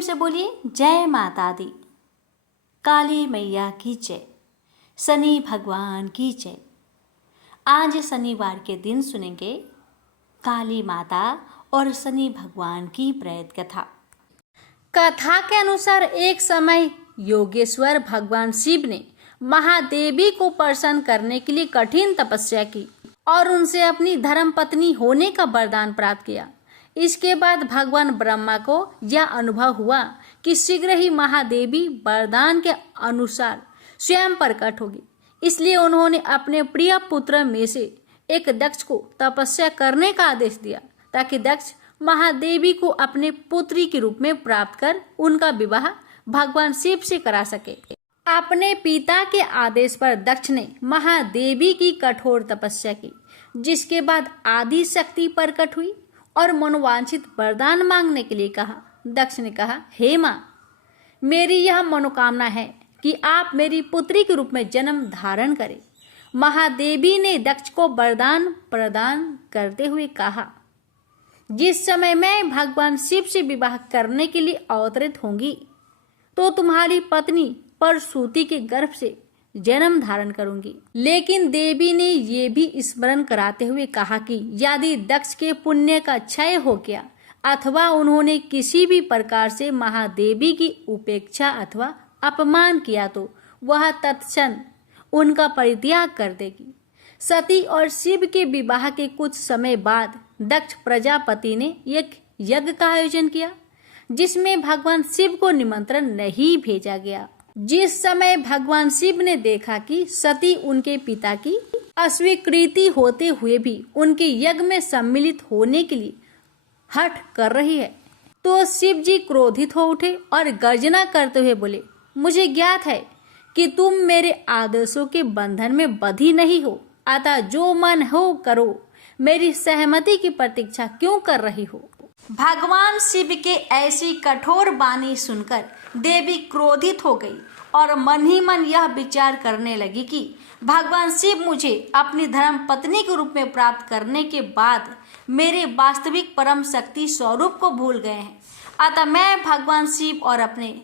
प्रेम से बोलिए जय माता दी। काली मैया की जय, शनि भगवान की जय। आज शनिवार के दिन सुनेंगे काली माता और शनि भगवान की प्रेत कथा। कथा के अनुसार एक समय योगेश्वर भगवान शिव ने महादेवी को प्रसन्न करने के लिए कठिन तपस्या की और उनसे अपनी धर्म पत्नी होने का वरदान प्राप्त किया। इसके बाद भगवान ब्रह्मा को यह अनुभव हुआ कि शीघ्र ही महादेवी वरदान के अनुसार स्वयं प्रकट होगी। इसलिए उन्होंने अपने प्रिय पुत्र में से एक दक्ष को तपस्या करने का आदेश दिया ताकि दक्ष महादेवी को अपने पुत्री के रूप में प्राप्त कर उनका विवाह भगवान शिव से करा सके। अपने पिता के आदेश पर दक्ष ने महादेवी की कठोर तपस्या की, जिसके बाद आदि शक्ति प्रकट हुई और मनोवांछित वरदान मांगने के लिए कहा। दक्ष ने कहा, हे माँ, मेरी यह मनोकामना है कि आप मेरी पुत्री के रूप में जन्म धारण करें। महादेवी ने दक्ष को वरदान प्रदान करते हुए कहा, जिस समय मैं भगवान शिव से विवाह करने के लिए अवतरित होंगी तो तुम्हारी पत्नी परसूति के गर्भ से जन्म धारण करूंगी। लेकिन देवी ने ये भी स्मरण कराते हुए कहा कि यदि दक्ष के पुण्य का क्षय हो गया अथवा उन्होंने किसी भी प्रकार से महादेवी की उपेक्षा अथवा अपमान किया तो वह तत्क्षण उनका परित्याग कर देगी। सती और शिव के विवाह के कुछ समय बाद दक्ष प्रजापति ने एक यज्ञ का आयोजन किया, जिसमें भगवान शिव को निमंत्रण नहीं भेजा गया। जिस समय भगवान शिव ने देखा कि सती उनके पिता की अस्वीकृति होते हुए भी उनके यज्ञ में सम्मिलित होने के लिए हठ कर रही है, तो शिव जी क्रोधित हो उठे और गर्जना करते हुए बोले, मुझे ज्ञात है कि तुम मेरे आदेशों के बंधन में बंधी नहीं हो, अतः जो मन हो करो, मेरी सहमति की प्रतीक्षा क्यों कर रही हो। भगवान शिव के ऐसी कठोर वाणी सुनकर देवी क्रोधित हो गई और मन ही मन यह विचार करने लगी कि भगवान शिव मुझे अपनी धर्म पत्नी के रूप में प्राप्त करने के बाद मेरे वास्तविक परम शक्ति स्वरूप को भूल गए हैं। अतः मैं भगवान शिव और अपने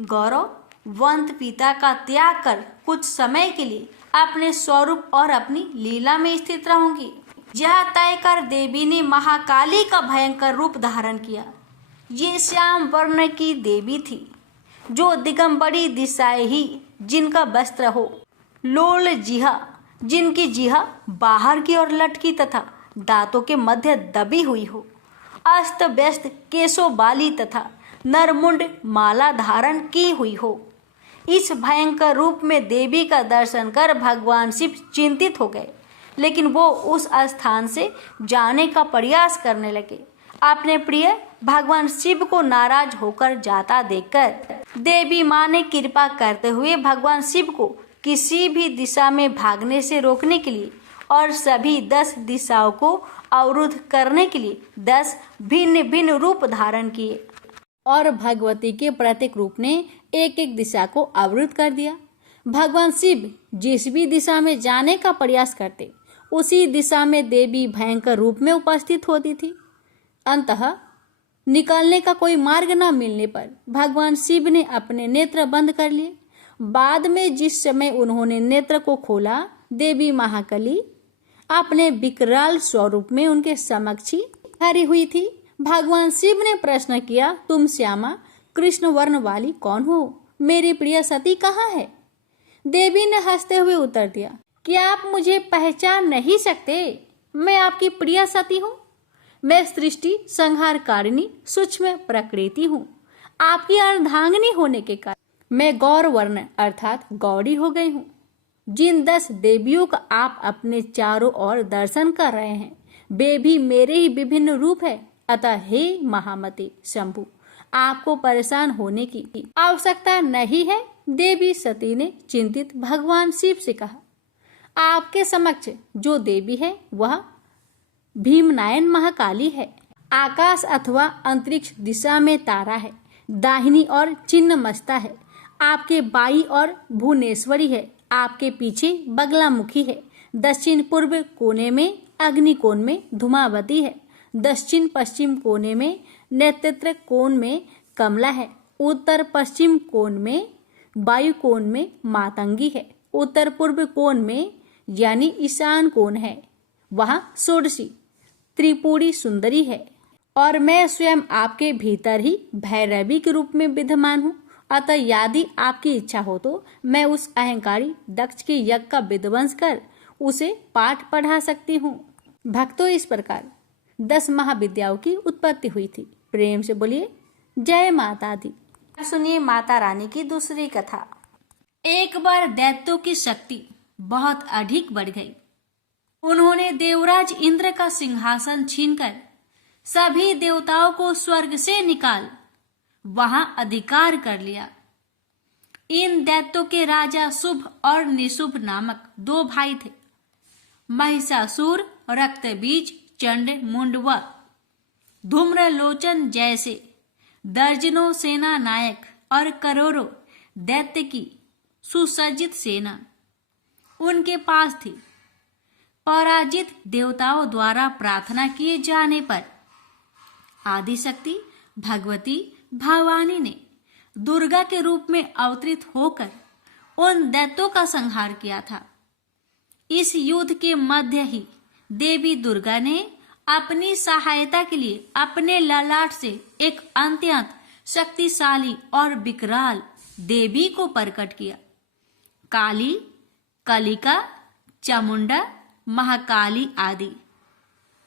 गौरववंत पिता का त्याग कर कुछ समय के लिए अपने स्वरूप और अपनी लीला में स्थित रहूंगी। यह तय कर देवी ने महाकाली का भयंकर रूप धारण किया। ये श्याम वर्ण की देवी थी, जो दिगंबरी दिशाएं ही जिनका वस्त्र हो, लोल जिहा जिनकी जिहा बाहर की ओर लटकी तथा दांतों के मध्य दबी हुई हो, अस्त व्यस्त केशों वाली तथा नरमुंड माला धारण की हुई हो। इस भयंकर रूप में देवी का दर्शन कर भगवान शिव चिंतित हो गए, लेकिन वो उस स्थान से जाने का प्रयास करने लगे। अपने प्रिय भगवान शिव को नाराज होकर जाता देखकर देवी माँ ने कृपा करते हुए भगवान शिव को किसी भी दिशा में भागने से रोकने के लिए और सभी 10 दिशाओं को अवरुद्ध करने के लिए 10 भिन्न भिन्न रूप धारण किए और भगवती के प्रत्येक रूप ने एक एक दिशा को अवरुद्ध कर दिया। भगवान शिव जिस भी दिशा में जाने का प्रयास करते, उसी दिशा में देवी भयंकर रूप में उपस्थित होती थी। अंततः निकलने का कोई मार्ग न मिलने पर भगवान शिव ने अपने नेत्र बंद कर लिए। बाद में जिस समय उन्होंने नेत्र को खोला, देवी महाकाली अपने विकराल स्वरूप में उनके समक्ष खड़ी हुई थी। भगवान शिव ने प्रश्न किया, तुम श्यामा कृष्ण वर्ण वाली कौन हो? मेरी प्रिय सती कहाँ है? देवी ने हंसते हुए उत्तर दिया, क्या आप मुझे पहचान नहीं सकते? मैं आपकी प्रिय सती हूँ। मैं सृष्टि संहारकारिणी सूक्ष्म प्रकृति हूँ। आपकी अर्धांगिनी होने के कारण मैं गौर वर्ण अर्थात गौरी हो गई हूँ। जिन 10 देवियों का आप अपने चारों ओर दर्शन कर रहे हैं, वे भी मेरे ही विभिन्न रूप है। अतः हे महामते शंभु, आपको परेशान होने की आवश्यकता नहीं है। देवी सती ने चिंतित भगवान शिव से कहा, आपके समक्ष जो देवी है वह भीमनायन महाकाली है। आकाश अथवा अंतरिक्ष दिशा में तारा है, दाहिनी और चिन्ह मस्ता है, आपके बाई और भुवनेश्वरी है, आपके पीछे बगलामुखी है, दक्षिण पूर्व कोने में अग्निकोण में धूमावती है, दक्षिण पश्चिम कोने में नेतृत्व कोण में कमला है। उत्तर पश्चिम कोण में वायु कोण में मातंगी है। उत्तर पूर्व कोण में यानी ईशान कोण है, वहां षोडशी त्रिपुरी सुंदरी है। और मैं स्वयं आपके भीतर ही भैरवी के रूप में विद्यमान हूँ। अतः यदि आपकी इच्छा हो तो मैं उस अहंकारी दक्ष के यज्ञ का विध्वंस कर उसे पाठ पढ़ा सकती हूँ। भक्तों, इस प्रकार 10 महाविद्याओं की उत्पत्ति हुई थी। प्रेम से बोलिए जय माता दी। सुनिए माता रानी की दूसरी कथा। एक बार दैत्यों की शक्ति बहुत अधिक बढ़ गई। उन्होंने देवराज इंद्र का सिंहासन छीनकर सभी देवताओं को स्वर्ग से निकाल वहां अधिकार कर लिया। इन दैत्यों के राजा शुभ और निशुभ नामक 2 भाई थे। महिषासुर, रक्तबीज, चंड, मुंड व धूम्रलोचन जैसे दर्जनों सेना नायक और करोड़ों दैत्य की सुसज्जित सेना उनके पास थी। पराजित देवताओं द्वारा प्रार्थना किए जाने पर आदिशक्ति भगवती भवानी ने दुर्गा के रूप में अवतरित होकर उन दैत्यों का संहार किया था। इस युद्ध के मध्य ही देवी दुर्गा ने अपनी सहायता के लिए अपने ललाट से एक अत्यंत शक्तिशाली और विकराल देवी को प्रकट किया। काली, कलिका, चामुंडा, महाकाली आदि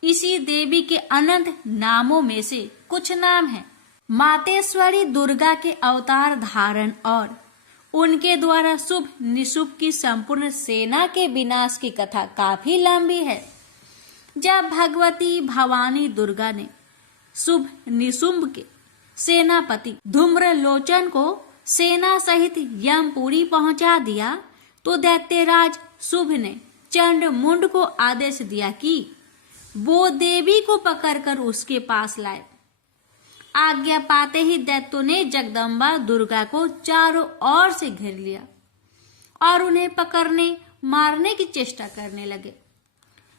इसी देवी के अनंत नामों में से कुछ नाम हैं। मातेश्वरी दुर्गा के अवतार धारण और उनके द्वारा शुभ निशुभ की संपूर्ण सेना के विनाश की कथा काफी लंबी है। जब भगवती भवानी दुर्गा ने शुभ निशुंभ के सेनापति धूम्रलोचन को सेना सहित यमपुरी पहुंचा दिया तो दैत्यराज शुभ ने चंड मुंड को आदेश दिया कि वो देवी को पकड़कर उसके पास लाए। आज्ञा पाते ही दैत्यों ने जगदम्बा दुर्गा को चारों ओर से घेर लिया और उन्हें पकड़ने मारने की चेष्टा करने लगे।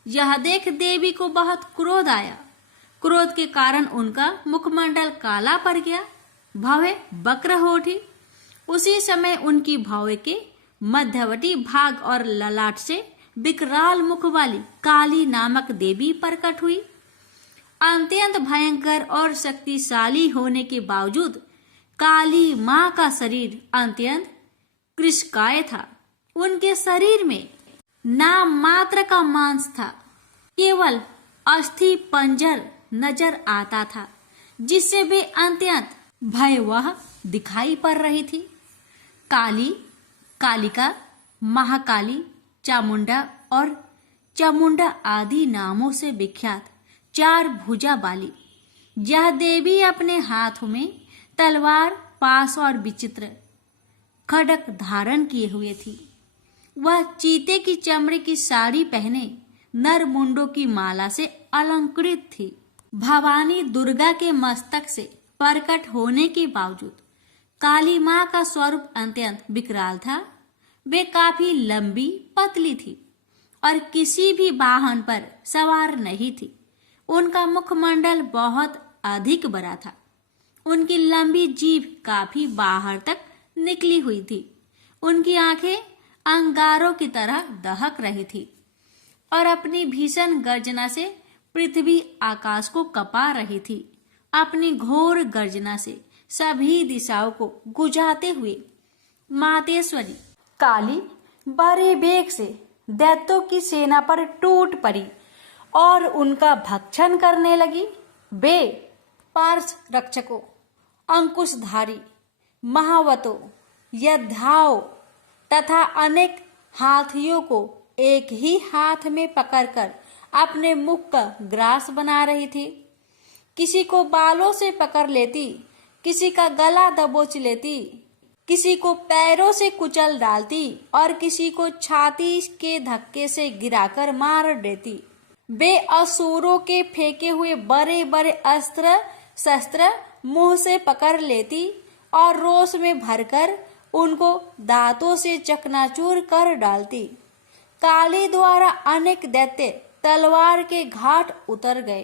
यह देख देवी को बहुत क्रोध आया। क्रोध के कारण उनका मुखमंडल काला पड़ गया, भवें वक्र हो उठी। उसी समय उनकी भौं के मध्यवर्ती भाग और ललाट से विकराल मुख वाली काली नामक देवी प्रकट हुई। अत्यंत भयंकर और शक्तिशाली होने के बावजूद काली मां का शरीर अत्यंत कृशकाय था। उनके शरीर में नाम मात्र का मांस था, केवल अस्थि पंजर नजर आता था, जिससे वे अत्यंत भयावह दिखाई पड़ रही थी। काली, कालिका, महाकाली, चामुंडा और चामुंडा आदि नामों से विख्यात 4 भुजा वाली यह देवी अपने हाथों में तलवार, पास और विचित्र खड्ग धारण किए हुए थी। वह चीते की चमड़े की साड़ी पहने नर मुंडों की माला से अलंकृत थी। भवानी दुर्गा के मस्तक से प्रकट होने के बावजूद काली मां का स्वरूप अत्यंत विकराल था। वे काफी लंबी पतली थी और किसी भी वाहन पर सवार नहीं थी। उनका मुखमंडल बहुत अधिक बड़ा था। उनकी लंबी जीभ काफी बाहर तक निकली हुई थी। उनकी आंखें अंगारों की तरह दहक रही थी और अपनी भीषण गर्जना से पृथ्वी आकाश को कपा रही थी। अपनी घोर गर्जना से सभी दिशाओं को गुजाते हुए मातेश्वरी काली बड़े वेग से दैत्यों की सेना पर टूट पड़ी और उनका भक्षण करने लगी। वे पार्श रक्षकों, अंकुशधारी, महावतों, योद्धाओं तथा अनेक हाथियों को एक ही हाथ में पकड़कर अपने मुख का ग्रास बना रही थी। किसी को बालों से पकड़ लेती, किसी का गला दबोच लेती, किसी को पैरों से कुचल डालती और किसी को छाती के धक्के से गिराकर मार देती। वे असुरों के फेंके हुए बड़े बड़े अस्त्र शस्त्र मुंह से पकड़ लेती और रोष में भरकर उनको दांतों से चकनाचूर कर डालती। काली द्वारा अनेक दैत्य तलवार के घाट उतर गए,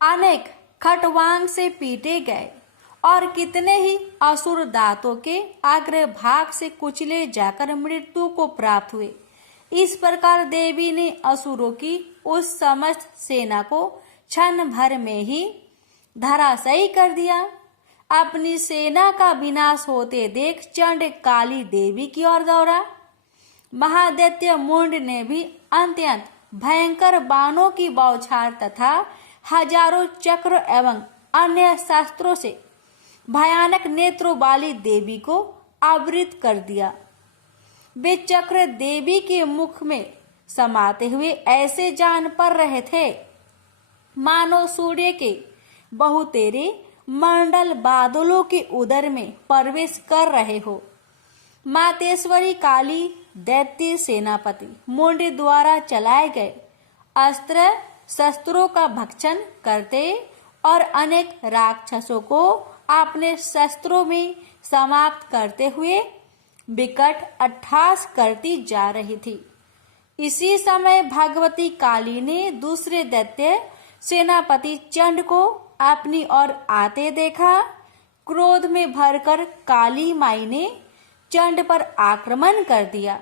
अनेक खटवांग से पीटे गए और कितने ही असुर दांतों के अग्रभाग से कुचले जाकर मृत्यु को प्राप्त हुए। इस प्रकार देवी ने असुरों की उस समस्त सेना को क्षण भर में ही धराशायी कर दिया। अपनी सेना का विनाश होते देख चंड काली देवी की ओर दौड़ा। महादैत्य मुंड ने भी अत्यंत भयंकर बाणों की बौछार तथा हजारों चक्र एवं अन्य शस्त्रों से भयानक नेत्रों वाली देवी को आवृत कर दिया। वे चक्र देवी के मुख में समाते हुए ऐसे जान पड़ रहे थे मानो सूर्य के बहुतेरे मंडल बादलों के उदर में प्रवेश कर रहे हो। मातेश्वरी काली दैत्य सेनापति मुंड द्वारा चलाए गए अस्त्र शस्त्रों का भक्षण करते और अनेक राक्षसों को अपने शस्त्रों में समाप्त करते हुए विकट अट्टहास करती जा रही थी। इसी समय भगवती काली ने दूसरे दैत्य सेनापति चंड को अपनी ओर आते देखा। क्रोध में भरकर काली माई ने चंड पर आक्रमण कर दिया।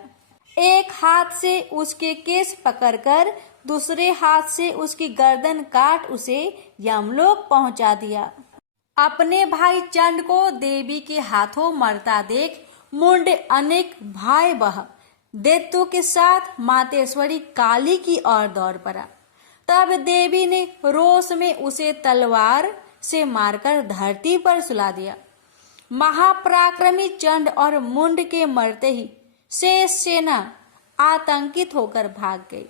एक हाथ से उसके केस पकड़कर दूसरे हाथ से उसकी गर्दन काट उसे यमलोक पहुंचा दिया। अपने भाई चंड को देवी के हाथों मरता देख मुंड अनेक भयावह दैत्यों के साथ मातेश्वरी काली की ओर दौड़ पड़ा। तब देवी ने रोष में उसे तलवार से मारकर धरती पर सुला दिया। महापराक्रमी चंड और मुंड के मरते ही शेष सेना आतंकित होकर भाग गई।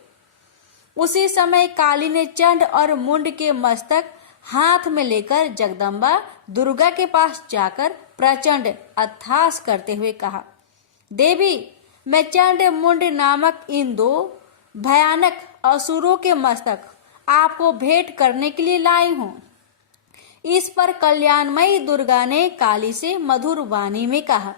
उसी समय काली ने चंड और मुंड के मस्तक हाथ में लेकर जगदम्बा दुर्गा के पास जाकर प्रचंड अट्टहास करते हुए कहा, देवी, मैं चंड मुंड नामक इन दो भयानक असुरों के मस्तक आपको भेंट करने के लिए लाई हूँ। इस पर कल्याणमयी दुर्गा ने काली से मधुर वाणी में कहा,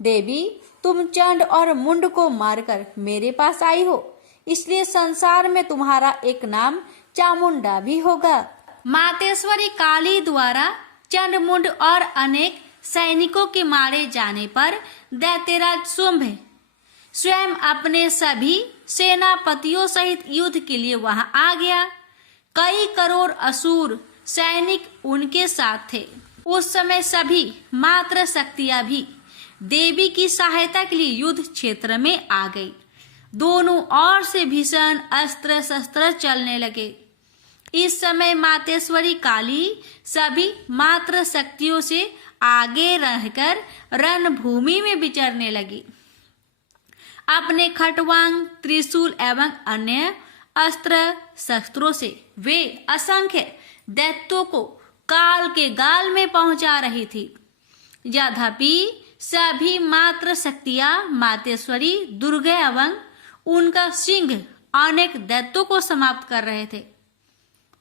देवी, तुम चंड और मुंड को मारकर मेरे पास आई हो, इसलिए संसार में तुम्हारा एक नाम चामुंडा भी होगा। मातेश्वरी काली द्वारा चंड मुंड और अनेक सैनिकों के मारे जाने पर दैत्यराज शुंभ स्वयं अपने सभी सेनापतियों सहित युद्ध के लिए वहां आ गया। कई करोड़ असुर सैनिक उनके साथ थे। उस समय सभी मात्र शक्तियां भी देवी की सहायता के लिए युद्ध क्षेत्र में आ गई। दोनों ओर से भीषण अस्त्र शस्त्र चलने लगे। इस समय मातेश्वरी काली सभी मात्र शक्तियों से आगे रहकर रणभूमि में विचरने लगी। अपने खटवांग, त्रिशूल एवं अन्य अस्त्र शस्त्रों से वे असंख्य दैत्यों को काल के गाल में पहुंचा रही थी। यद्यपि सभी मात्र शक्तियां मातेश्वरी दुर्गा एवं उनका सिंह अनेक दैत्यों को समाप्त कर रहे थे,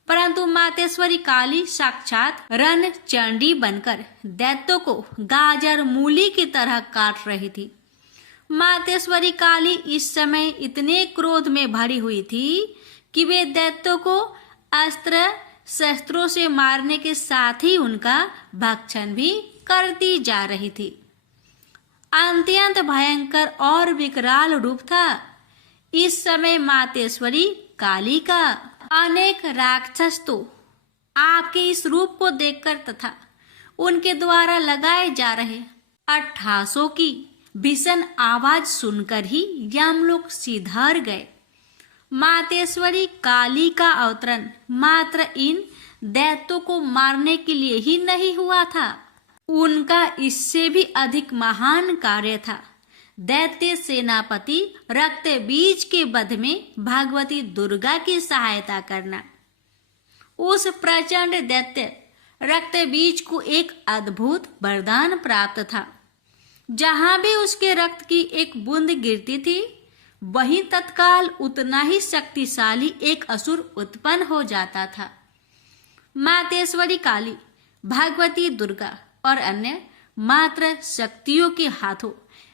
परंतु मातेश्वरी काली साक्षात रण चंडी बनकर दैत्यों को गाजर मूली की तरह काट रही थी। मातेश्वरी काली इस समय इतने क्रोध में भरी हुई थी कि वे दैत्यों को अस्त्र शस्त्रों से मारने के साथ ही उनका भक्षण भी करती जा रही थी। अत्यंत भयंकर और विकराल रूप था इस समय मातेश्वरी काली का। अनेक राक्षस तो आपके इस रूप को देखकर तथा उनके द्वारा लगाए जा रहे अट्टहासों की भीषण आवाज सुनकर ही यमलोक सिधार गए। मातेश्वरी काली का अवतरण मात्र इन दैत्यों को मारने के लिए ही नहीं हुआ था, उनका इससे भी अधिक महान कार्य था। दैत्य सेनापति रक्त बीज के वध में भगवती दुर्गा की सहायता करना। उस प्रचंड दैत्य रक्त बीज को एक अद्भुत वरदान प्राप्त था। जहां भी उसके रक्त की एक बूंद गिरती थी, वहीं तत्काल उतना ही शक्तिशाली एक असुर उत्पन्न हो जाता था। मातेश्वरी काली, भगवती दुर्गा और अन्य मात्र शक्तियों के हाथों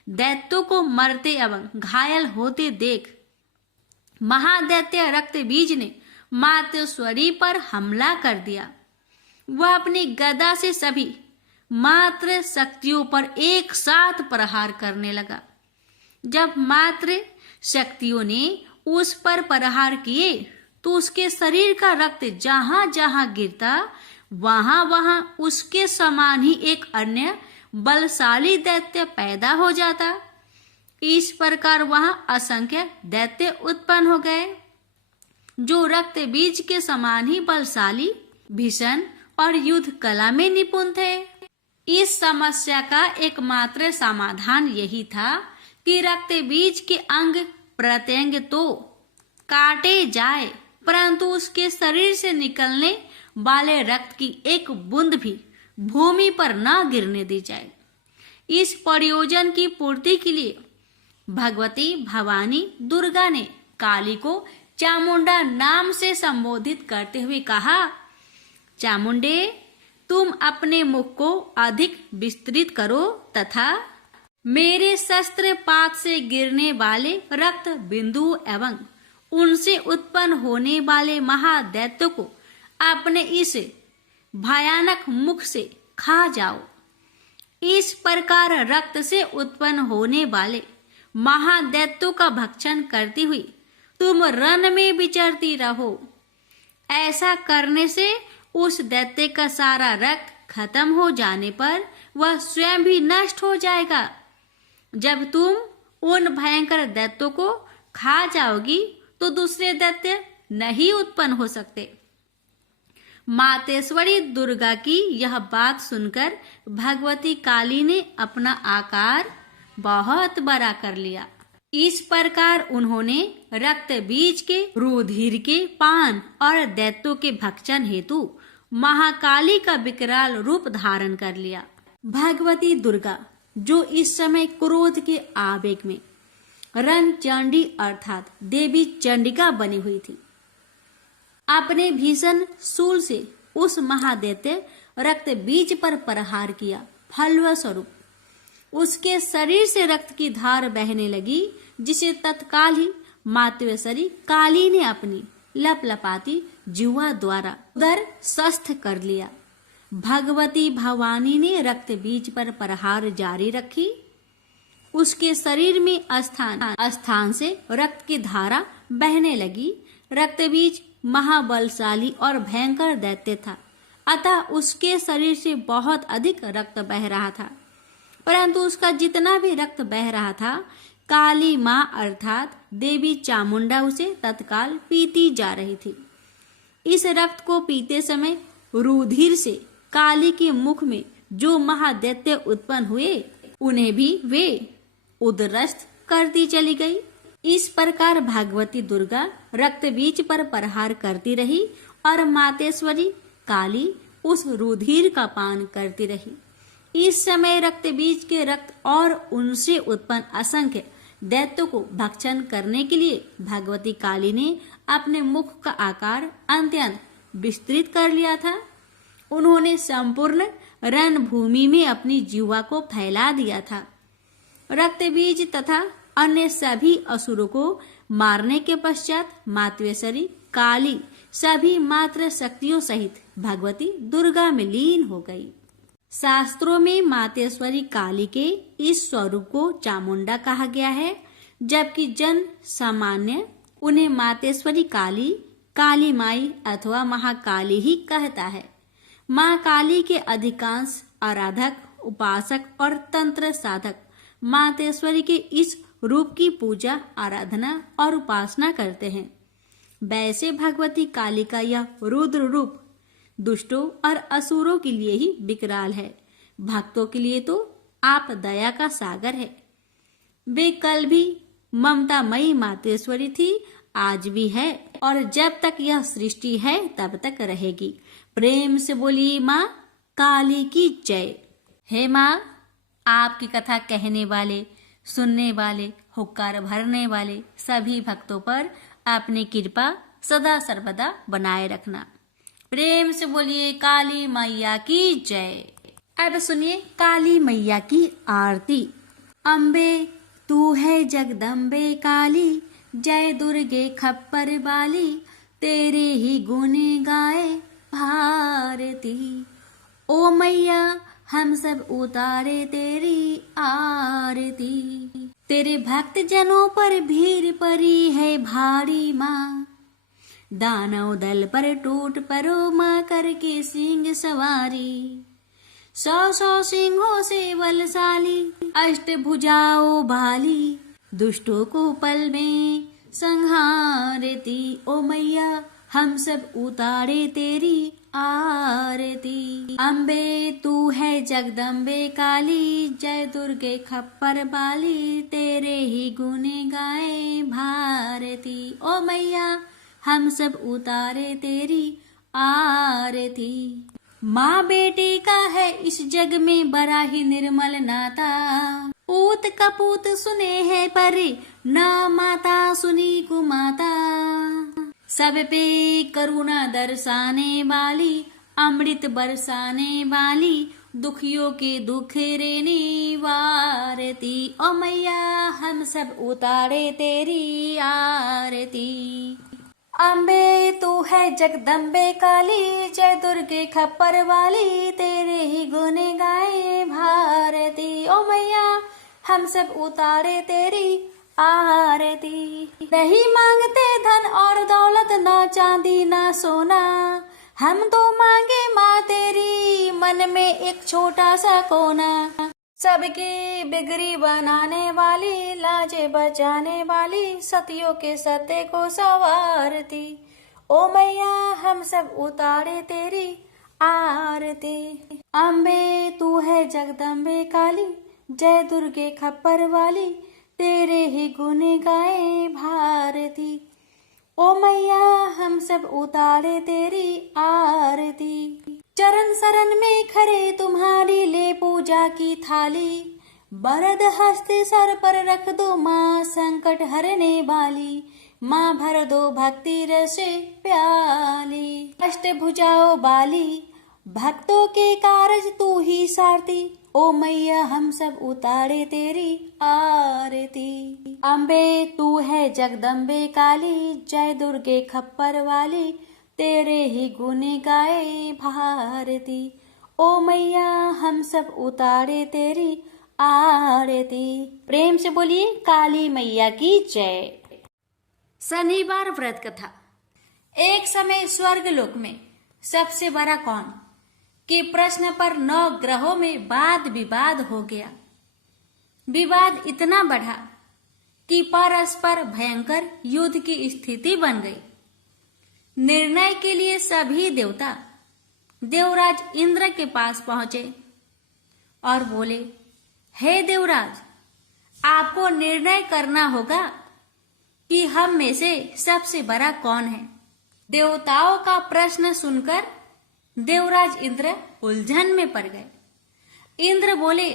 दैत्यों को मरते एवं घायल होते देख महादैत्य रक्त बीज ने मातेश्वरी पर हमला कर दिया। वह अपनी गदा से सभी मात्र शक्तियों पर एक साथ प्रहार करने लगा। जब मात्र शक्तियों ने उस पर प्रहार किए तो उसके शरीर का रक्त जहां जहां गिरता वहां वहां उसके समान ही एक अन्य बलशाली दैत्य पैदा हो जाता। इस प्रकार वहां असंख्य दैत्य उत्पन्न हो गए जो रक्त बीज के समान ही बलशाली, भीषण और युद्ध कला में निपुण थे। इस समस्या का एकमात्र समाधान यही था कि रक्त बीज के अंग प्रत्यंग तो काटे जाए परंतु उसके शरीर से निकलने वाले रक्त की एक बूंद भी भूमि पर न गिरने दी जाए। इस प्रयोजन की पूर्ति के लिए भगवती भवानी दुर्गा ने काली को चामुंडा नाम से संबोधित करते हुए कहा, चामुंडे, तुम अपने मुख को अधिक विस्तृत करो तथा मेरे शस्त्र पात से गिरने वाले रक्त बिंदु एवं उनसे उत्पन्न होने वाले महादैत्य को अपने इस भयानक मुख से खा जाओ। इस प्रकार रक्त से उत्पन्न होने वाले महादैत्यों का भक्षण करती हुई तुम रण में विचरती रहो। ऐसा करने से उस दैत्य का सारा रक्त खत्म हो जाने पर वह स्वयं भी नष्ट हो जाएगा। जब तुम उन भयंकर दैत्यों को खा जाओगी तो दूसरे दैत्य नहीं उत्पन्न हो सकते। मातेश्वरी दुर्गा की यह बात सुनकर भगवती काली ने अपना आकार बहुत बड़ा कर लिया। इस प्रकार उन्होंने रक्त बीज के रुधिर के पान और दैत्यों के भक्षण हेतु महाकाली का विकराल रूप धारण कर लिया। भगवती दुर्गा जो इस समय क्रोध के आवेग में रणचंडी अर्थात देवी चंडिका बनी हुई थी, अपने भीषण शूल से उस महादैत्य रक्त बीज पर प्रहार किया। फलस्वरूप उसके शरीर से रक्त की धार बहने लगी, जिसे तत्काल ही मातेश्वरी काली ने अपनी लपलपाती जिह्वा द्वारा उदर स्वस्थ कर लिया। भगवती भवानी ने रक्त बीज पर प्रहार जारी रखी। उसके शरीर में स्थान से रक्त की धारा बहने लगी। रक्त बीज महाबलशाली और भयंकर दैत्य था, अतः उसके शरीर से बहुत अधिक रक्त बह रहा था। परंतु उसका जितना भी रक्त बह रहा था, काली माँ अर्थात देवी चामुंडा उसे तत्काल पीती जा रही थी। इस रक्त को पीते समय रुधिर से काली के मुख में जो महादैत्य उत्पन्न हुए उन्हें भी वे उद्रस्त करती चली गई। इस प्रकार भगवती दुर्गा रक्त बीज पर प्रहार करती रही और मातेश्वरी काली उस रुधिर का पान करती रही। इस समय रक्त बीज के रक्त और उनसे उत्पन्न असंख्य दैत्यों को भक्षण करने के लिए भगवती काली ने अपने मुख का आकार अत्यंत विस्तृत कर लिया था। उन्होंने संपूर्ण रणभूमि में अपनी जिह्वा को फैला दिया था। रक्त बीज तथा अन्य सभी असुरों को मारने के पश्चात मातेश्वरी काली सभी मात्र शक्तियों सहित भगवती दुर्गा में लीन हो गई। शास्त्रों में मातेश्वरी काली के इस स्वरूप को चामुंडा कहा गया है, जबकि जन सामान्य उन्हें मातेश्वरी काली, काली माई अथवा महाकाली ही कहता है। माँ काली के अधिकांश आराधक, उपासक और तंत्र साधक मातेश्वरी के इस रूप की पूजा, आराधना और उपासना करते हैं। वैसे भगवती काली का यह रुद्र रूप दुष्टों और असुरों के लिए ही विकराल है, भक्तों के लिए तो आप दया का सागर है। वे कल भी ममतामयी मातेश्वरी थी, आज भी है और जब तक यह सृष्टि है तब तक रहेगी। प्रेम से बोलिए माँ काली की जय। हे माँ, आपकी कथा कहने वाले, सुनने वाले, हुक्कार भरने वाले सभी भक्तों पर अपनी कृपा सदा सर्वदा बनाए रखना। प्रेम से बोलिए काली मैया की जय। अब सुनिए काली मैया की आरती। अम्बे तू है जगदम्बे काली, जय दुर्गे खप्पर बाली, तेरे ही गुण गाए भारती। ओ मैया हम सब उतारे तेरी आरती। तेरे भक्त जनों पर भीड़ पड़ी है भारी माँ, दानव दल पर टूट पड़ो माँ करके सिंह सवारी। 100 सिंहों से बलशाली अष्टभुजाओ भाली, दुष्टों को पल में संहारती। ओ मैया हम सब उतारे तेरी आरती। अम्बे तू है जगदम्बे काली, जय दुर्गे खप्पर बाली, तेरे ही गुण गाए भारती। ओ मैया हम सब उतारे तेरी आरती। माँ बेटी का है इस जग में बड़ा ही निर्मल नाता, पूत कपूत सुने है पर न माता सुनी कुमाता। सब पे करुणा दर्शाने वाली, अमृत बरसाने वाली, दुखियों के दुख रेने वारती। ओ मैया हम सब उतारे तेरी आरती। अम्बे तू है जगदम्बे काली, जय दुर्गे खप्पर वाली, तेरे ही गुण गाए भारती। ओ मैया हम सब उतारे तेरी आरती। नहीं मांगते धन और दौलत, ना चांदी ना सोना, हम तो मांगे माँ तेरी मन में एक छोटा सा कोना। सबकी बिगड़ी बनाने वाली, लाजे बचाने वाली, सतियों के सत्य को संवारती। ओ मैया हम सब उतारे तेरी आरती। अम्बे तू है जगदम्बे काली, जय दुर्गे खप्पर वाली, तेरे ही गुण गाए भारती। ओ मैया हम सब उतारे तेरी आरती। चरण शरण में खड़े तुम्हारी ले पूजा की थाली, बरद हस्ते सर पर रख दो माँ संकट हरने वाली। माँ भर दो भक्ति रसे प्याली, अष्टभुजाओ बाली, भक्तों के कारज तू ही सारती। ओ मैया हम सब उतारे तेरी आरती। अम्बे तू है जगदम्बे काली, जय दुर्गे खप्पर वाली, तेरे ही गुण गाए भारती। ओ मैया हम सब उतारे तेरी आरती। प्रेम से बोलिए काली मैया की जय। शनिवार व्रत कथा। एक समय स्वर्ग लोक में सबसे बड़ा कौन के प्रश्न पर 9 ग्रहों में वाद विवाद हो गया। विवाद इतना बढ़ा कि परस्पर भयंकर युद्ध की स्थिति बन गई। निर्णय के लिए सभी देवता देवराज इंद्र के पास पहुंचे और बोले, हे देवराज, आपको निर्णय करना होगा कि हम में से सबसे बड़ा कौन है। देवताओं का प्रश्न सुनकर देवराज इंद्र उलझन में पड़ गए। इंद्र बोले,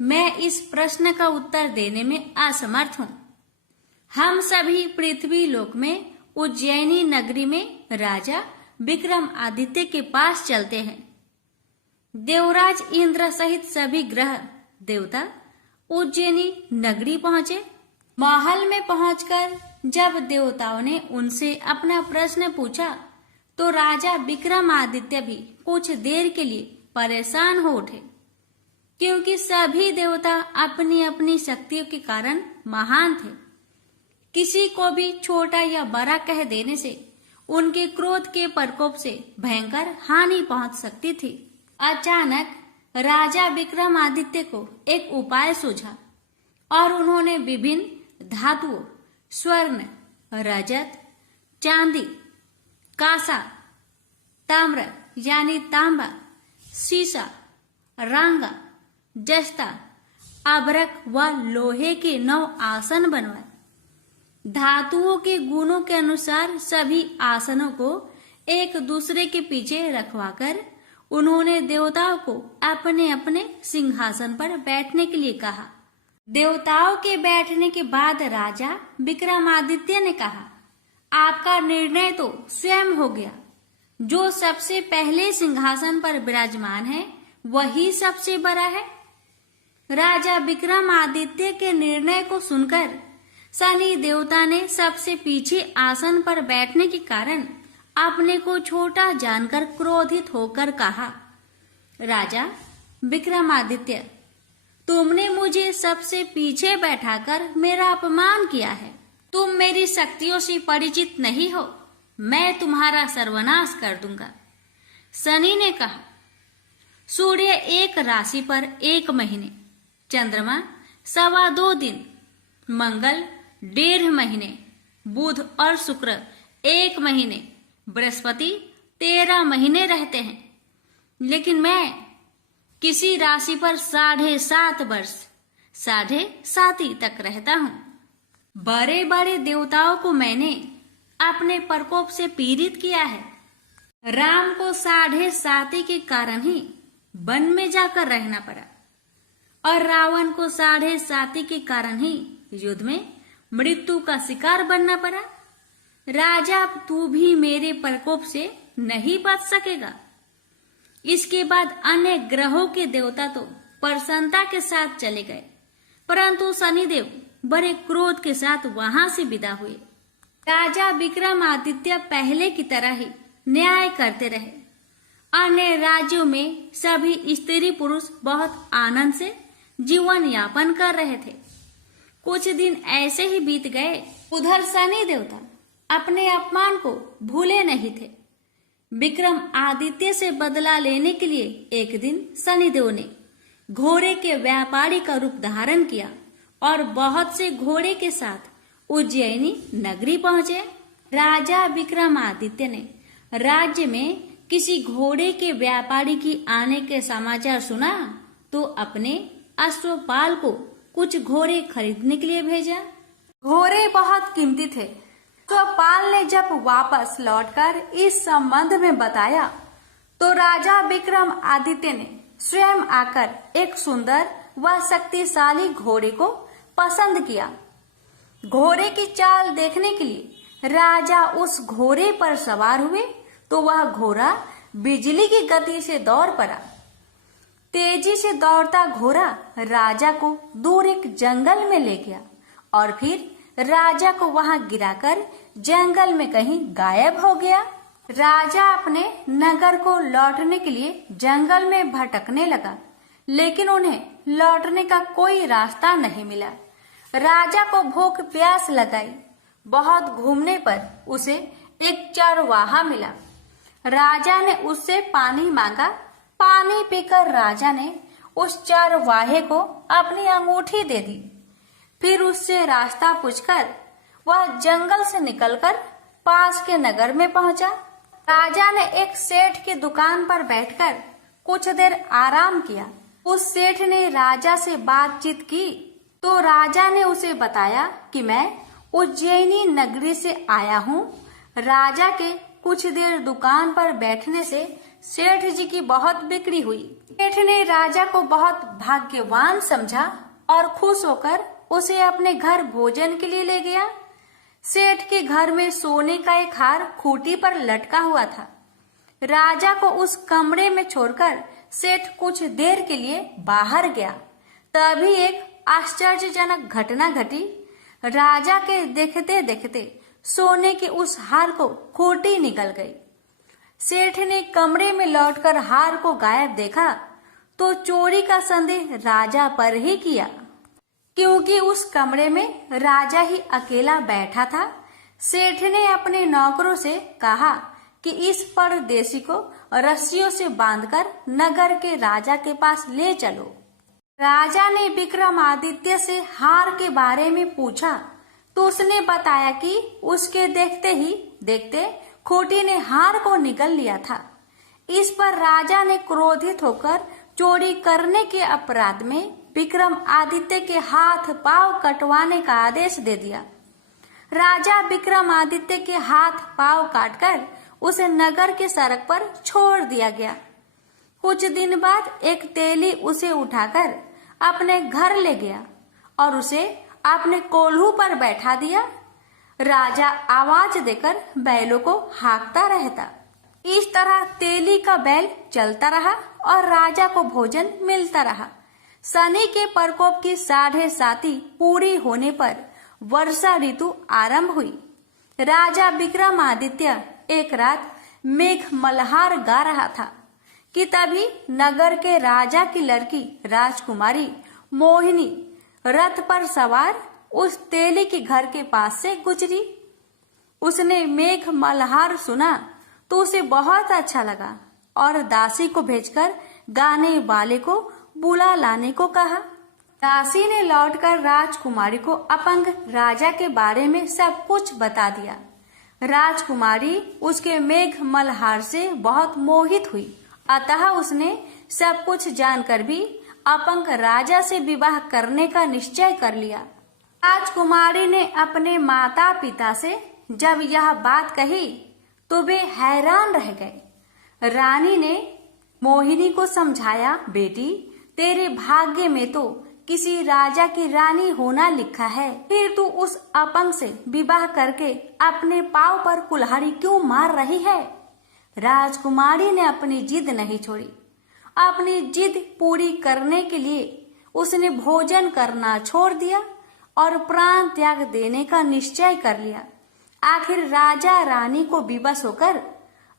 मैं इस प्रश्न का उत्तर देने में असमर्थ हूं। हम सभी पृथ्वी लोक में उज्जैनी नगरी में राजा विक्रमादित्य के पास चलते हैं। देवराज इंद्र सहित सभी ग्रह देवता उज्जैनी नगरी पहुंचे। महल में पहुंचकर जब देवताओं ने उनसे अपना प्रश्न पूछा तो राजा विक्रमादित्य भी कुछ देर के लिए परेशान हो उठे, क्योंकि सभी देवता अपनी अपनी शक्तियों के कारण महान थे। किसी को भी छोटा या बड़ा कह देने से उनके क्रोध के प्रकोप से भयंकर हानि पहुंच सकती थी। अचानक राजा विक्रमादित्य को एक उपाय सूझा और उन्होंने विभिन्न धातुओं स्वर्ण, रजत, चांदी, कांसा, ताम्र यानी तांबा, सीसा, रांगा, जस्ता, अभ्रक व लोहे के 9 आसन बनवाए। धातुओं के गुणों के अनुसार सभी आसनों को एक दूसरे के पीछे रखवाकर उन्होंने देवताओं को अपने अपने सिंहासन पर बैठने के लिए कहा। देवताओं के बैठने के बाद राजा विक्रमादित्य ने कहा, आपका निर्णय तो स्वयं हो गया। जो सबसे पहले सिंहासन पर विराजमान है वही सबसे बड़ा है। राजा विक्रमादित्य के निर्णय को सुनकर शनि देवता ने सबसे पीछे आसन पर बैठने के कारण अपने को छोटा जानकर क्रोधित होकर कहा, राजा, विक्रमादित्य, तुमने मुझे सबसे पीछे बैठाकर मेरा अपमान किया है। तुम मेरी शक्तियों से परिचित नहीं हो, मैं तुम्हारा सर्वनाश कर दूंगा। शनि ने कहा, सूर्य एक राशि पर 1 महीने, चंद्रमा 2.25 दिन, मंगल 1.5 महीने, बुध और शुक्र 1 महीने, बृहस्पति 13 महीने रहते हैं, लेकिन मैं किसी राशि पर 7.5 वर्ष 7.5 तक रहता हूं। बड़े बड़े देवताओं को मैंने अपने प्रकोप से पीड़ित किया है। राम को 7.5 के कारण ही वन में जाकर रहना पड़ा और रावण को 7.5 के कारण ही युद्ध में मृत्यु का शिकार बनना पड़ा। राजा, तू भी मेरे प्रकोप से नहीं बच सकेगा। इसके बाद अन्य ग्रहों के देवता तो प्रसन्नता के साथ चले गए, परंतु शनिदेव बड़े क्रोध के साथ वहां से विदा हुए। राजा विक्रमादित्य पहले की तरह ही न्याय करते रहे। अन्य राज्यों में सभी स्त्री पुरुष बहुत आनंद से जीवन यापन कर रहे थे। कुछ दिन ऐसे ही बीत गए। उधर शनि देवता अपने अपमान को भूले नहीं थे। विक्रम आदित्य से बदला लेने के लिए एक दिन शनिदेव ने घोड़े के व्यापारी का रूप धारण किया और बहुत से घोड़े के साथ उज्जैनी नगरी पहुंचे। राजा विक्रमादित्य ने राज्य में किसी घोड़े के व्यापारी की आने के समाचार सुना तो अपने अश्वपाल को कुछ घोड़े खरीदने के लिए भेजा। घोड़े बहुत कीमती थे। अश्वपाल ने जब वापस लौटकर इस संबंध में बताया तो राजा विक्रमादित्य ने स्वयं आकर एक सुंदर व शक्तिशाली घोड़े को पसंद किया। घोड़े की चाल देखने के लिए राजा उस घोड़े पर सवार हुए तो वह घोड़ा बिजली की गति से दौड़ पड़ा। तेजी से दौड़ता घोड़ा राजा को दूर एक जंगल में ले गया और फिर राजा को वहां गिराकर जंगल में कहीं गायब हो गया। राजा अपने नगर को लौटने के लिए जंगल में भटकने लगा, लेकिन उन्हें लौटने का कोई रास्ता नहीं मिला। राजा को भूख प्यास लगाई। बहुत घूमने पर उसे एक चरवाहा मिला। राजा ने उससे पानी मांगा। पानी पीकर राजा ने उस चरवाहे को अपनी अंगूठी दे दी। फिर उससे रास्ता पूछकर वह जंगल से निकलकर पास के नगर में पहुंचा। राजा ने एक सेठ की दुकान पर बैठकर कुछ देर आराम किया। उस सेठ ने राजा से बातचीत की तो राजा ने उसे बताया कि मैं उज्जैनी नगरी से आया हूँ। राजा के कुछ देर दुकान पर बैठने से सेठ जी की बहुत बिक्री हुई। सेठ ने राजा को बहुत भाग्यवान समझा और खुश होकर उसे अपने घर भोजन के लिए ले गया। सेठ के घर में सोने का एक हार खूंटी पर लटका हुआ था। राजा को उस कमरे में छोड़कर सेठ कुछ देर के लिए बाहर गया। तभी एक आश्चर्यजनक घटना घटी। राजा के देखते देखते सोने के उस हार को खूंटी निकल गई। सेठ ने कमरे में लौटकर हार को गायब देखा तो चोरी का संदेह राजा पर ही किया, क्योंकि उस कमरे में राजा ही अकेला बैठा था। सेठ ने अपने नौकरों से कहा कि इस परदेशी को रस्सियों से बांधकर नगर के राजा के पास ले चलो। राजा ने विक्रमादित्य से हार के बारे में पूछा तो उसने बताया कि उसके देखते ही देखते खूंटी ने हार को निगल लिया था। इस पर राजा ने क्रोधित होकर चोरी करने के अपराध में विक्रमादित्य के हाथ पांव कटवाने का आदेश दे दिया। राजा विक्रमादित्य के हाथ पांव काटकर उसे नगर के सड़क पर छोड़ दिया गया। कुछ दिन बाद एक तेली उसे उठाकर अपने घर ले गया और उसे अपने कोल्हू पर बैठा दिया। राजा आवाज देकर बैलों को हाँकता रहता। इस तरह तेली का बैल चलता रहा और राजा को भोजन मिलता रहा। शनि के प्रकोप की 7.5 पूरी होने पर वर्षा ऋतु आरंभ हुई। राजा विक्रमादित्य एक रात मेघ मल्हार गा रहा था कि तभी नगर के राजा की लड़की राजकुमारी मोहिनी रथ पर सवार उस तेली के घर के पास से गुजरी। उसने मेघ मल्हार सुना तो उसे बहुत अच्छा लगा और दासी को भेजकर गाने वाले को बुला लाने को कहा। दासी ने लौटकर राजकुमारी को अपंग राजा के बारे में सब कुछ बता दिया। राजकुमारी उसके मेघ मल्हार से बहुत मोहित हुई, अतः उसने सब कुछ जानकर भी अपंग राजा से विवाह करने का निश्चय कर लिया। राजकुमारी ने अपने माता पिता से जब यह बात कही तो वे हैरान रह गए। रानी ने मोहिनी को समझाया, बेटी तेरे भाग्य में तो किसी राजा की रानी होना लिखा है, फिर तू उस अपंग से विवाह करके अपने पांव पर कुल्हाड़ी क्यों मार रही है। राजकुमारी ने अपनी जिद नहीं छोड़ी। अपनी जिद पूरी करने के लिए उसने भोजन करना छोड़ दिया और प्राण त्याग देने का निश्चय कर लिया। आखिर राजा रानी को विवश होकर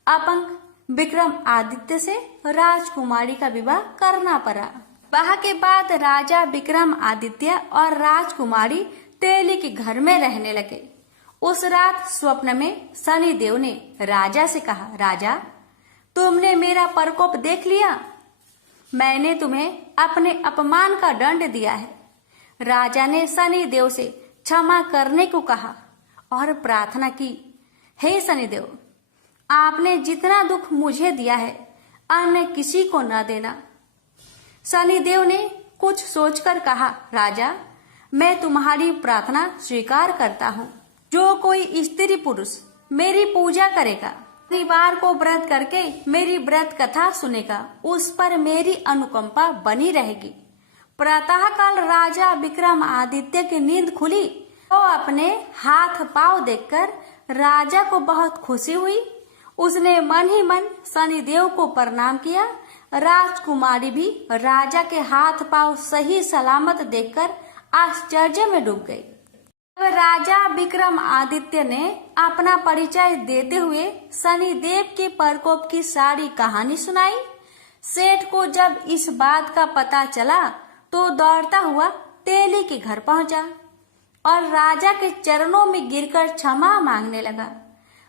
अपंग विक्रमादित्य से राजकुमारी का विवाह करना पड़ा। विवाह के बाद राजा विक्रमादित्य और राजकुमारी तेली के घर में रहने लगे। उस रात स्वप्न में शनिदेव ने राजा से कहा, राजा तुमने मेरा प्रकोप देख लिया, मैंने तुम्हें अपने अपमान का दंड दिया है। राजा ने शनिदेव से क्षमा करने को कहा और प्रार्थना की, हे शनिदेव, आपने जितना दुख मुझे दिया है अन्य किसी को न देना। शनिदेव ने कुछ सोचकर कहा, राजा मैं तुम्हारी प्रार्थना स्वीकार करता हूँ। जो कोई स्त्री पुरुष मेरी पूजा करेगा, शनिवार को व्रत करके मेरी व्रत कथा सुनेगा, उस पर मेरी अनुकंपा बनी रहेगी। प्रातः काल राजा विक्रमादित्य की नींद खुली तो अपने हाथ पांव देखकर राजा को बहुत खुशी हुई। उसने मन ही मन शनिदेव को प्रणाम किया। राजकुमारी भी राजा के हाथ पांव सही सलामत देखकर आश्चर्य में डूब गई। राजा विक्रमादित्य ने अपना परिचय देते हुए शनिदेव के प्रकोप की सारी कहानी सुनाई। सेठ को जब इस बात का पता चला तो दौड़ता हुआ तेली के घर पहुंचा और राजा के चरणों में गिरकर क्षमा मांगने लगा।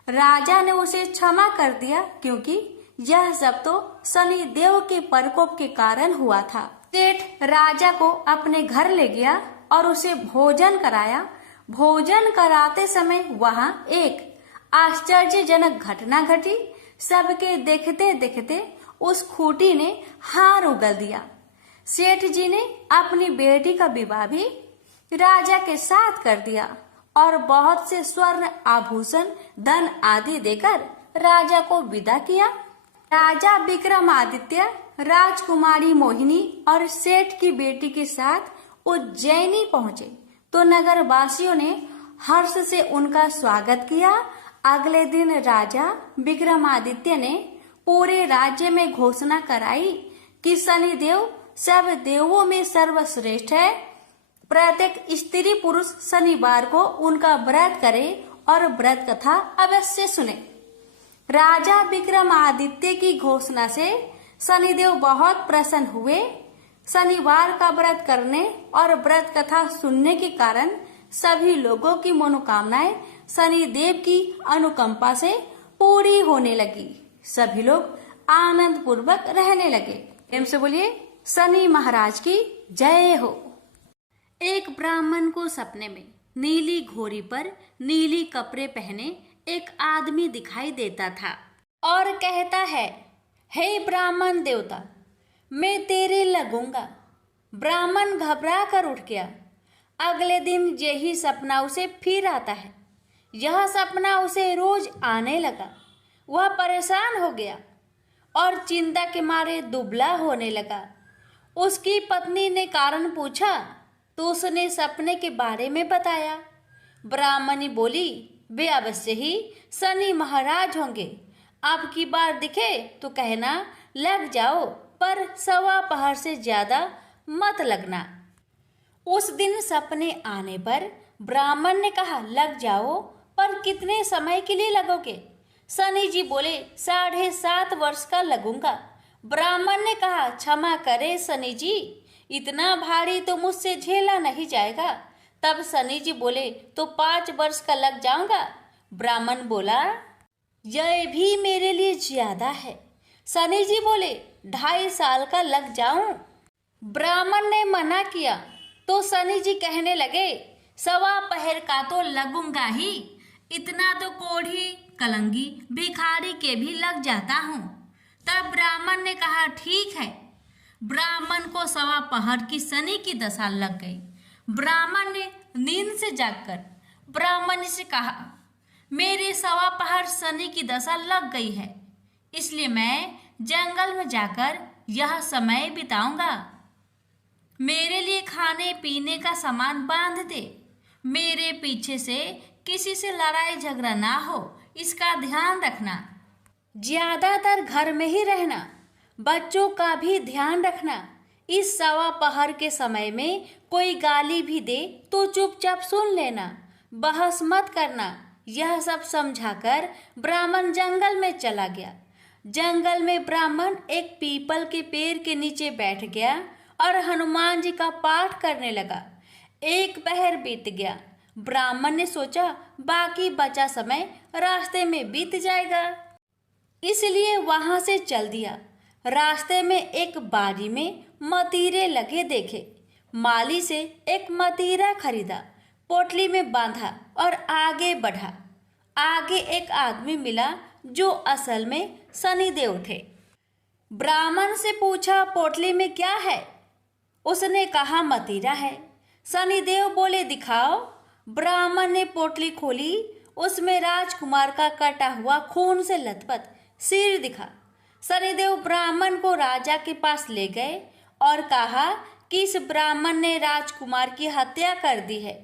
राजा ने उसे क्षमा कर दिया क्योंकि यह सब तो शनिदेव के प्रकोप के कारण हुआ था। सेठ राजा को अपने घर ले गया और उसे भोजन कराया। भोजन कराते समय वहां एक आश्चर्यजनक घटना घटी। सबके देखते देखते उस खूंटी ने हार उगल दिया। सेठ जी ने अपनी बेटी का विवाह भी राजा के साथ कर दिया और बहुत से स्वर्ण आभूषण धन आदि देकर राजा को विदा किया। राजा विक्रमादित्य राजकुमारी मोहिनी और सेठ की बेटी के साथ उज्जैनी पहुंचे तो नगर वासियों ने हर्ष से उनका स्वागत किया। अगले दिन राजा विक्रमादित्य ने पूरे राज्य में घोषणा कराई कि शनिदेव सब देवों में सर्वश्रेष्ठ है। प्रत्येक स्त्री पुरुष शनिवार को उनका व्रत करे और व्रत कथा अवश्य सुने। राजा विक्रमादित्य की घोषणा से शनिदेव बहुत प्रसन्न हुए। शनिवार का व्रत करने और व्रत कथा सुनने के कारण सभी लोगों की मनोकामनाएं शनिदेव की अनुकंपा से पूरी होने लगी। सभी लोग आनंद पूर्वक रहने लगे। प्रेम से बोलिए शनि महाराज की जय हो। एक ब्राह्मण को सपने में नीली घोड़ी पर नीली कपड़े पहने एक आदमी दिखाई देता था और कहता है, हे ब्राह्मण देवता, मैं तेरे लगूंगा। ब्राह्मण घबरा कर उठ गया। अगले दिन यही सपना उसे फिर आता है। यह सपना उसे रोज आने लगा। वह परेशान हो गया और चिंता के मारे दुबला होने लगा। उसकी पत्नी ने कारण पूछा तो उसने सपने के बारे में बताया। ब्राह्मणी बोली, वे अवश्य ही शनि महाराज होंगे। अब की बार दिखे तो कहना लग जाओ, पर सवा पहर से ज्यादा मत लगना। उस दिन सपने आने पर ब्राह्मण ने कहा, लग जाओ, पर कितने समय के लिए लगोगे? शनि जी बोले, 7.5 वर्ष का लगूंगा। ब्राह्मण ने कहा, क्षमा करे शनि जी, इतना भारी तो मुझसे झेला नहीं जाएगा। तब शनि जी बोले, तो 5 वर्ष का लग जाऊंगा। ब्राह्मण बोला, यह भी मेरे लिए ज्यादा है। शनि जी बोले, 2.5 साल का लग जाऊं। ब्राह्मण ने मना किया तो शनि जी कहने लगे, 1.25 पहर का तो लगूंगा ही, इतना तो कोढ़ी कलंगी भिखारी के भी लग जाता हूँ। तब ब्राह्मण ने कहा, ठीक है। ब्राह्मण को 1.25 पहर की शनि की दशा लग गई। ब्राह्मण ने नींद से जागकर ब्राह्मण से कहा, मेरे 1.25 पहर शनि की दशा लग गई है, इसलिए मैं जंगल में जाकर यह समय बिताऊंगा। मेरे लिए खाने पीने का सामान बांध दे। मेरे पीछे से किसी से लड़ाई झगड़ा ना हो, इसका ध्यान रखना। ज्यादातर घर में ही रहना, बच्चों का भी ध्यान रखना। इस 1.25 पहर के समय में कोई गाली भी दे तो चुपचाप सुन लेना, बहस मत करना। यह सब समझाकर ब्राह्मण जंगल में चला गया। जंगल में ब्राह्मण एक पीपल के पेड़ के नीचे बैठ गया और हनुमान जी का पाठ करने लगा। 1 पहर बीत गया। ब्राह्मण ने सोचा, बाकी बचा समय रास्ते में बीत जाएगा, इसलिए वहां से चल दिया। रास्ते में एक बारी में मतीरे लगे देखे। माली से एक मतीरा खरीदा, पोटली में बांधा और आगे बढ़ा। आगे एक आदमी मिला जो असल में शनिदेव थे। ब्राह्मण से पूछा, पोटली में क्या है? उसने कहा, मतीरा है। शनिदेव बोले, दिखाओ। ब्राह्मण ने पोटली खोली। उसमें राजकुमार का कटा हुआ खून से लथपथ सिर दिखा। शनिदेव ब्राह्मण को राजा के पास ले गए और कहा कि इस ब्राह्मण ने राजकुमार की हत्या कर दी है।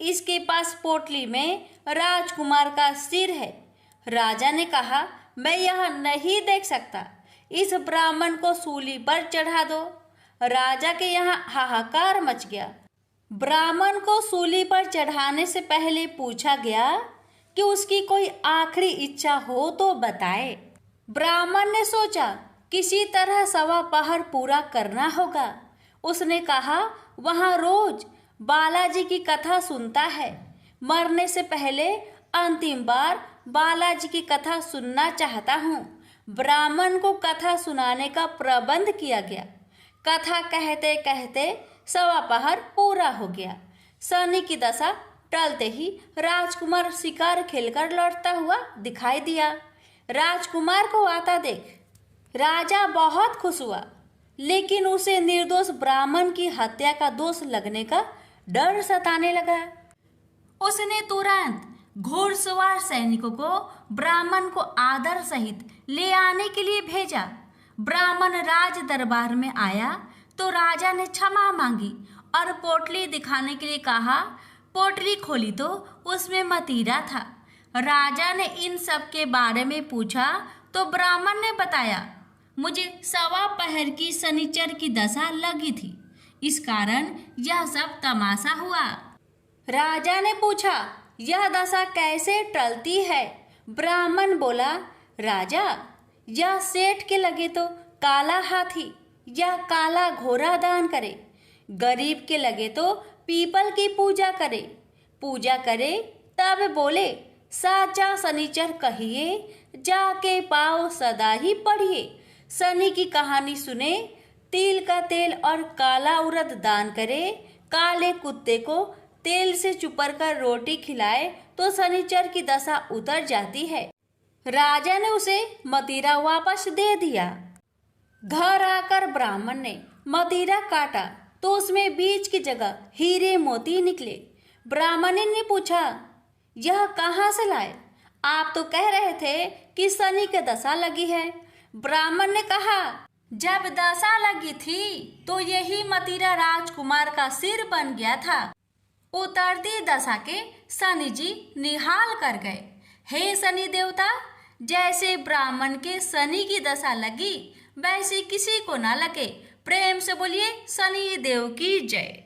इसके पास पोटली में राजकुमार का सिर है। राजा ने कहा, मैं यह नहीं देख सकता, इस ब्राह्मण को सूली पर चढ़ा दो। राजा के यहाँ हाहाकार मच गया। ब्राह्मण को सूली पर चढ़ाने से पहले पूछा गया कि उसकी कोई आखिरी इच्छा हो तो बताए। ब्राह्मण ने सोचा, किसी तरह 1.25 पहर पूरा करना होगा। उसने कहा, वहाँ रोज बालाजी की कथा सुनता है। मरने से पहले अंतिम बार बालाजी की कथा सुनना चाहता हूँ। ब्राह्मण को कथा सुनाने का प्रबंध किया गया। कथा कहते कहते 1.25 पहर पूरा हो गया। शनि की दशा टलते ही राजकुमार शिकार खेलकर लौटता हुआ दिखाई दिया। राजकुमार को आता देख राजा बहुत खुश हुआ, लेकिन उसे निर्दोष ब्राह्मण की हत्या का दोष लगने का डर सताने लगा। उसने तुरंत घुड़सवार सैनिकों को ब्राह्मण को आदर सहित ले आने के लिए भेजा। ब्राह्मण राज दरबार में आया तो राजा ने क्षमा मांगी और पोटली दिखाने के लिए कहा। पोटली खोली तो उसमें मतीरा था। राजा ने इन सब के बारे में पूछा तो ब्राह्मण ने बताया, मुझे 1.25 पहर की शनिचर की दशा लगी थी, इस कारण यह सब तमाशा हुआ। राजा ने पूछा, यह दशा कैसे टलती है? ब्राह्मण बोला, राजा, यह सेठ के लगे तो काला हाथी या काला घोड़ा दान करे, गरीब के लगे तो पीपल की पूजा करे तब बोले, साचा शनिचर कहिए, जाके पाओ सदा ही पढ़िए। शनि की कहानी सुने, तिल का तेल और काला उड़द दान करे, काले कुत्ते को तेल से चुपर कर रोटी खिलाए तो शनिचर की दशा उतर जाती है। राजा ने उसे मतीरा वापस दे दिया। घर आकर ब्राह्मण ने मतीरा काटा तो उसमें बीज की जगह हीरे मोती निकले। ब्राह्मण ने पूछा, यह कहाँ से लाए? आप तो कह रहे थे कि शनि की दशा लगी है। ब्राह्मण ने कहा, जब दशा लगी थी तो यही मतीरा राजकुमार का सिर बन गया था। उतरती दशा के शनि जी निहाल कर गए। हे शनि देवता, जैसे ब्राह्मण के शनि की दशा लगी वैसे किसी को ना लगे। प्रेम से बोलिए शनि देव की जय।